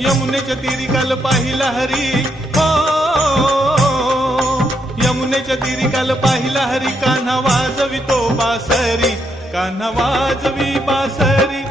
यमुनेच्या तीरी काल पाहिला हरी हो, यमुनेच्या तीरी काल पाहिला हरी, कान्हा वाजवितो बासरी, कान्हा वाजवी बासरी।